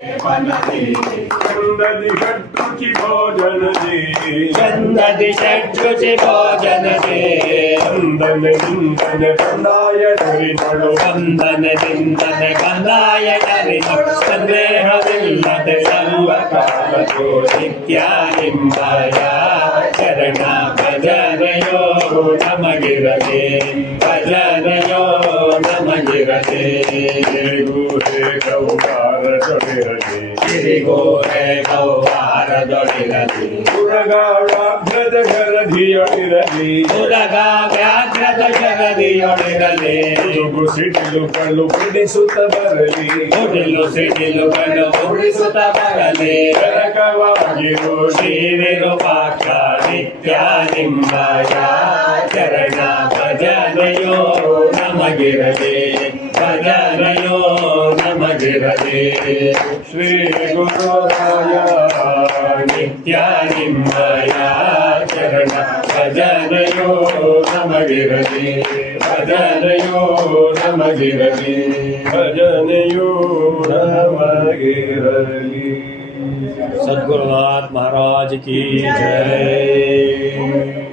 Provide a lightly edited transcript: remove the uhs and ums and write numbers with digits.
ಚಂದದಿ ಷಡ್ರುಚಿ ಭೋಜನ ದೇ ಚಂದದಿ ಷಡ್ರುಚಿ ಭೋಜನ ದೇ ವಂದನೆ ನಿಂದನೆ ಕಂದಾಯ ನರಿನಳು ವಂದನೆ ನಿಂದನೆ ಕಂದಾಯ ನರಿನಳು ಸಂದೇಹವಿಲ್ಲದೆ ಸರ್ವಕಾಲಕ್ಕೂ ನಿತ್ಯ ನಿಂಬಯ ಚರಣ ಭಜನೆಯೋ ನಮಗಿರದೆ ಭಜನೆಯೋ ನಮಗಿರದೆ ಗುಹೆ ಗೌಕಾರದೊಳಿರಲಿ ಗಿರಿಗೋ ಹೇ ಗೌಹಾರದೊಳಿರಲಿ ಉರಗಾಢಾಗ್ರದ ಗರಧಿಯೊಳಿರಲಿ ಉರಗ ವ್ಯಾಘ್ರದ ಜಗದಿಯೊಳಿರಲಿ ತುಗು ಸಿಡಿಲುಗಳು ಬಿಡಿಸುತ್ತ ಬರಲಿ ಮುಡಿಲು ಸಿಡಿಲುಗಳು ಮುಡಿಸುತ್ತ ಬರಲಿ ಕರಕವಾಗಿರು ಶ್ರೀ ವಿರೂಪಾಕ್ಷ ನಿತ್ಯ ನಿಂಬಯ ಚರಣ ಭಜನೆಯೋ ನಮಗಿರಲಿ ಭಜನೆಯೋ ನಮಗಿರಲಿ ಶ್ರೀ ಗುರುರಾಯ ನಿತ್ಯ ನಿಂಬಯ ಚರಣ ಭಜನೆಯೋ ನಮಗಿರಲಿ ಭಜನೆಯೋ ನಮಗಿರಲಿ ಭಜನೆಯೋ ನಮಗಿರಲಿ. सद्गुरुनाथ महाराज की जय।